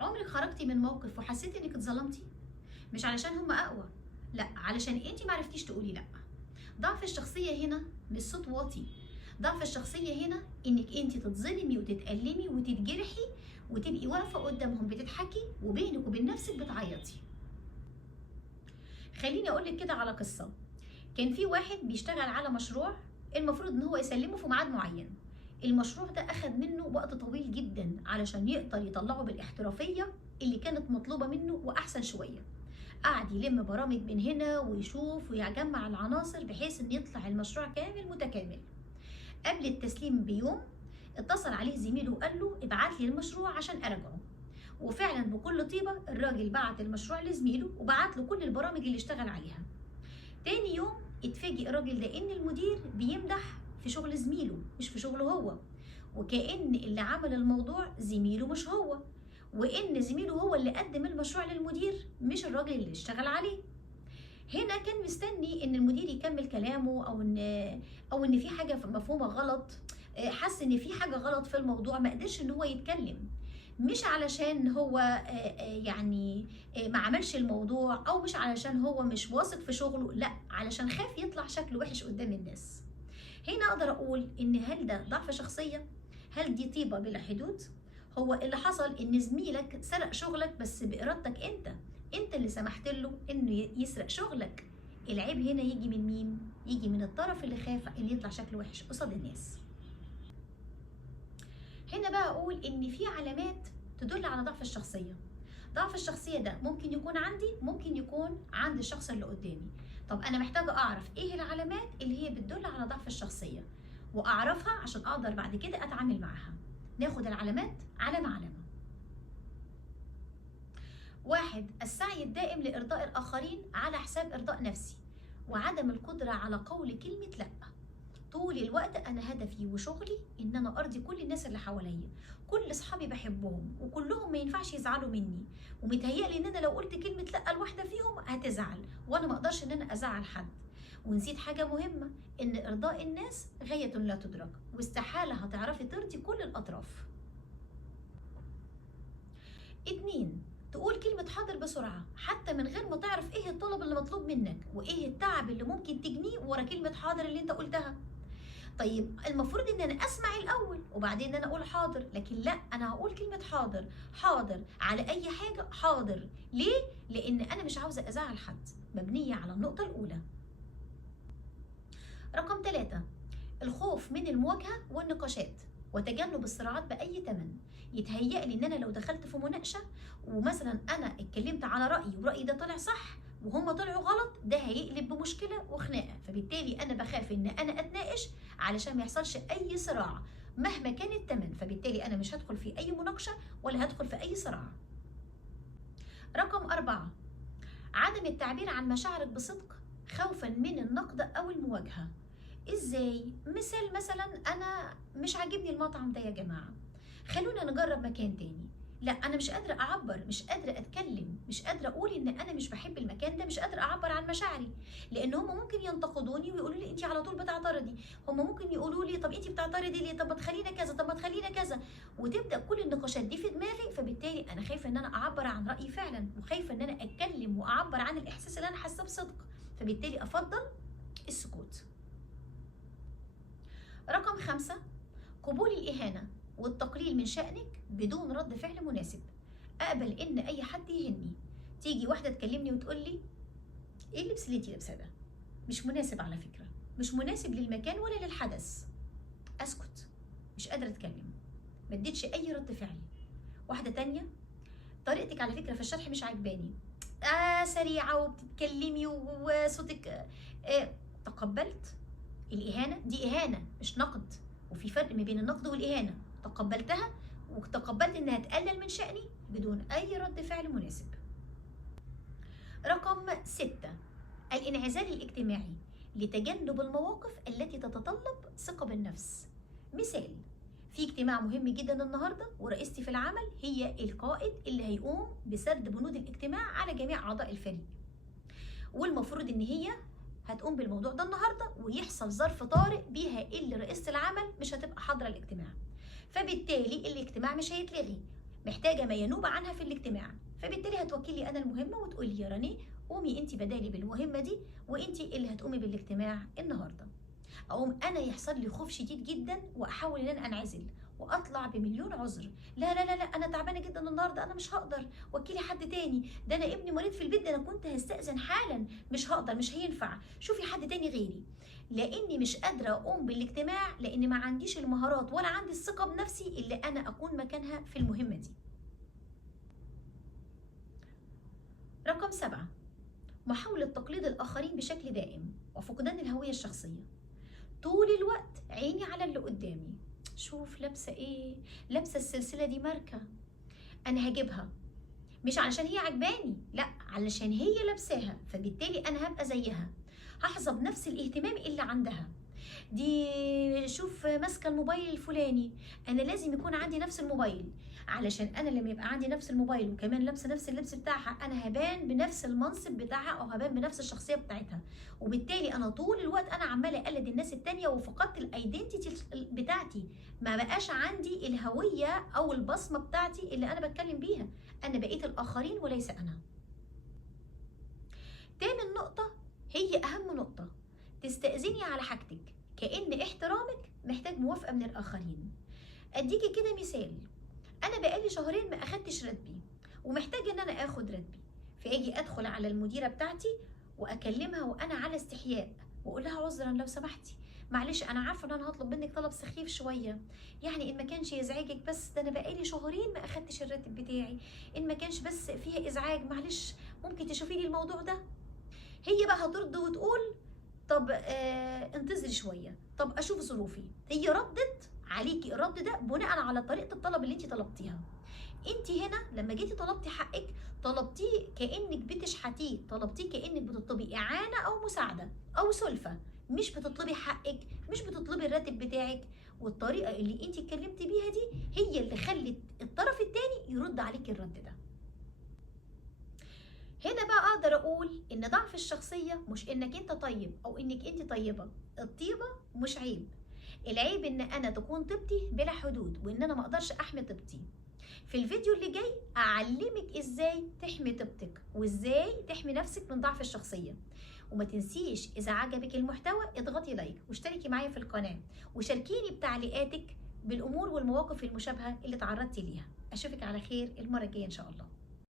عمرك خرجتي من موقف وحسيتي انك اتظلمتي؟ مش علشان هم اقوى، لا، علشان انت معرفتيش تقولي لا. ضعف الشخصيه هنا مش صوت واطي. ضعف الشخصيه هنا انك انت تتظلمي وتتألمي وتتجرحي وتبقي واقفه قدامهم بتضحكي وبينك وبين نفسك بتعيطي. خليني اقول لك كده على قصه. كان في واحد بيشتغل على مشروع المفروض ان هو يسلمه في ميعاد معين. المشروع ده اخد منه وقت طويل جدا علشان يقدر يطلعه بالاحترافيه اللي كانت مطلوبه منه واحسن شويه. قعد يلم برامج من هنا ويشوف ويجمع العناصر بحيث ان يطلع المشروع كامل متكامل. قبل التسليم بيوم اتصل عليه زميله وقال له ابعت لي المشروع عشان اراجعه. وفعلا بكل طيبه الراجل بعت المشروع لزميله وبعت له كل البرامج اللي اشتغل عليها. تاني يوم اتفاجئ الراجل ده ان المدير بيمدح في شغل زميله مش في شغله هو، وكأن اللي عمل الموضوع زميله مش هو، وان زميله هو اللي قدم المشروع للمدير مش الراجل اللي اشتغل عليه. هنا كان مستني ان المدير يكمل كلامه او ان في حاجه مفهومه غلط. حس ان في حاجه غلط في الموضوع، ما قدرش ان هو يتكلم. مش علشان هو يعني ما عملش الموضوع، او مش علشان هو مش واثق في شغله، لا، علشان خاف يطلع شكله وحش قدام الناس. هنا اقدر اقول ان هل ده ضعف شخصيه؟ هل دي طيبه بلا حدود؟ هو اللي حصل ان زميلك سرق شغلك بس بارادتك انت اللي سمحت له انه يسرق شغلك. العيب هنا يجي من مين؟ يجي من الطرف اللي خاف ان يطلع شكله وحش قصاد الناس. هنا بقى اقول ان في علامات تدل على ضعف الشخصيه. ضعف الشخصيه ده ممكن يكون عندي، ممكن يكون عند الشخص اللي قدامي. طب انا محتاجه اعرف ايه العلامات اللي هي بتدل على ضعف الشخصيه واعرفها عشان اقدر بعد كده اتعامل معاها. ناخد العلامات علامه علامه. 1. السعي الدائم لإرضاء الآخرين على حساب إرضاء نفسي، وعدم القدرة على قول كلمة لأ. طول الوقت أنا هدفي وشغلي إن أنا أرضي كل الناس اللي حواليا، كل أصحابي بحبهم وكلهم ما ينفعش يزعلوا مني، ومتهيألي إن أنا لو قلت كلمة لأ لواحدة فيهم هتزعل، وأنا ما أقدرش إن أنا أزعل حد. ونسيت حاجة مهمة، إن إرضاء الناس غاية لا تدرك، واستحالة هتعرفي ترضي كل الأطراف. 2. تقول كلمة حاضر بسرعة حتى من غير ما تعرف ايه الطلب اللي مطلوب منك وايه التعب اللي ممكن تجنيه ورا كلمة حاضر اللي انت قلتها. طيب المفروض ان انا اسمع الاول وبعدين انا اقول حاضر، لكن لا، انا هقول كلمة حاضر. حاضر على اي حاجة حاضر. ليه؟ لان انا مش عاوزة ازعل حد، مبنية على النقطة الاولى. رقم 3. الخوف من المواجهة والنقاشات وتجنب الصراعات بأي ثمن. يتهيأ لي إن أنا لو دخلت في مناقشة ومثلا أنا اتكلمت على رأيي ورأيي ده طلع صح وهم طلعوا غلط، ده هيقلب بمشكلة وخناقة، فبالتالي أنا بخاف إن أنا أتناقش علشان ما يحصلش أي صراع مهما كان الثمن، فبالتالي أنا مش هدخل في أي مناقشة ولا هدخل في أي صراع. رقم 4. عدم التعبير عن مشاعرك بصدق خوفا من النقد أو المواجهة. ازاي؟ مثلا انا مش عاجبني المطعم ده يا جماعه، خلونا نجرب مكان تاني. لا، انا مش قادره اعبر، مش قادره اتكلم، مش قادره اقول ان انا مش بحب المكان ده، مش قادره اعبر عن مشاعري، لان هم ممكن ينتقدوني ويقولوا لي انت على طول بتعترضي. هم ممكن يقولوا لي طب انت بتعترضي ليه؟ طب ما تخلينا كذا، طب ما تخلينا كذا، وتبدا كل النقاشات دي في دماغي، فبالتالي انا خايفه ان انا اعبر عن رايي فعلا، وخايفه ان انا اتكلم واعبر عن الاحساس اللي انا حاسه بصدق، فبالتالي افضل السكوت. رقم 5. قبول الإهانة والتقليل من شأنك بدون رد فعل مناسب. أقبل إن أي حد يهني. تيجي واحدة تكلمني وتقول لي إيه اللبس اللي أنتي لابساه ده؟ مش مناسب على فكرة، مش مناسب للمكان ولا للحدث. أسكت، مش قادرة أتكلم، ما اديتش أي رد فعل. واحدة تانية طريقتك على فكرة في الشرح مش عاجباني، سريعة وبتتكلمي وصوتك تقبلت الإهانة. دي إهانة مش نقد، وفي فرق ما بين النقد والإهانة. تقبلتها وتقبلت إنها تقلل من شأني بدون أي رد فعل مناسب. رقم 6. الانعزال الاجتماعي لتجنب المواقف التي تتطلب ثقة بالنفس. مثال، في اجتماع مهم جدا النهارده ورئيستي في العمل هي القائد اللي هيقوم بسرد بنود الاجتماع على جميع أعضاء الفريق، والمفروض إن هي هتقوم بالموضوع ده النهارده ويحصل ظرف طارئ بيها اللي رئيسة العمل مش هتبقى حاضرة الاجتماع، فبالتالي الاجتماع مش هيتلغي. محتاجه ما ينوب عنها في الاجتماع، فبالتالي هتوكلي انا المهمه وتقولي يا رني قومي انت بدالي بالمهمه دي، وانت اللي هتقومي بالاجتماع النهارده. اقوم انا يحصل لي خوف شديد جدا واحاول ان انا انعزل واطلع بمليون عذر. لا لا لا لا، انا تعبانه جدا النهارده، انا مش هقدر، وكلي حد تاني، ده انا ابني مريض في البيت، ده انا كنت هستأذن حالا، مش هقدر، مش هينفع، شوفي حد تاني غيري. لاني مش قادره اقوم بالاجتماع، لان ما عنديش المهارات ولا عندي الثقه بنفسي اللي انا اكون مكانها في المهمه دي. رقم 7، محاولة تقليد الآخرين بشكل دائم وفقدان الهوية الشخصية. طول الوقت عيني على اللي قدامي، شوف لابسة ايه، لابسة السلسلة دي ماركة، أنا هجيبها، مش علشان هي عجباني، لا، علشان هي لابساها، فبالتالي أنا هبقى زيها، هحظى بنفس الاهتمام اللي عندها. دي شوف ماسكه الموبايل الفلاني، انا لازم يكون عندي نفس الموبايل، علشان انا لما يبقى عندي نفس الموبايل وكمان لابسه نفس اللبس بتاعها، انا هبان بنفس المنصب بتاعها او هبان بنفس الشخصيه بتاعتها، وبالتالي انا طول الوقت انا عماله اقلد الناس التانيه وفقدت الايدنتيتي بتاعتي، ما بقاش عندي الهويه او البصمه بتاعتي اللي انا بتكلم بيها، انا بقيت الاخرين وليس انا. تامن نقطه هي اهم نقطه، تستأذني على حاجتك، كأن احترامك محتاج موافقة من الآخرين. أديكي كده مثال، أنا بقالي شهرين ما أخدتش راتبي ومحتاجة إن أنا آخد راتبي، فأجي أدخل على المديرة بتاعتي وأكلمها وأنا على استحياء وأقول لها عذرا لو سمحتي، معلش أنا عارفة إن أنا هطلب منك طلب سخيف شوية، يعني إن ما كانش يزعجك، بس ده أنا بقالي شهرين ما أخدتش الراتب بتاعي، إن ما كانش بس فيها إزعاج معلش ممكن تشوفي لي الموضوع ده. هي بقى هترد وتقول طب انتظري شويه، طب اشوف ظروفي. هي ردت عليكي الرد ده بناء على طريقه الطلب اللي انت طلبتيها. انت هنا لما جيتي طلبتي حقك، طلبتيه كانك بتشحتيه، طلبتيه كانك بتطلبي اعانه او مساعده او سلفه، مش بتطلبي حقك، مش بتطلبي الراتب بتاعك. والطريقه اللي انت اتكلمتي بيها دي هي اللي خلت الطرف الثاني يرد عليكي الرد ده. هنا بقى اقدر اقول ان ضعف الشخصيه مش انك انت طيب او انك انت طيبه، الطيبه مش عيب، العيب ان انا تكون طيبتي بلا حدود وان انا ما اقدرش احمي طيبتي. في الفيديو اللي جاي اعلمك ازاي تحمي طيبتك وازاي تحمي نفسك من ضعف الشخصيه. وما تنسيش اذا عجبك المحتوى اضغطي لايك واشتركي معايا في القناه وشاركيني بتعليقاتك بالامور والمواقف المشابهه اللي تعرضتي ليها. اشوفك على خير المره الجايه ان شاء الله.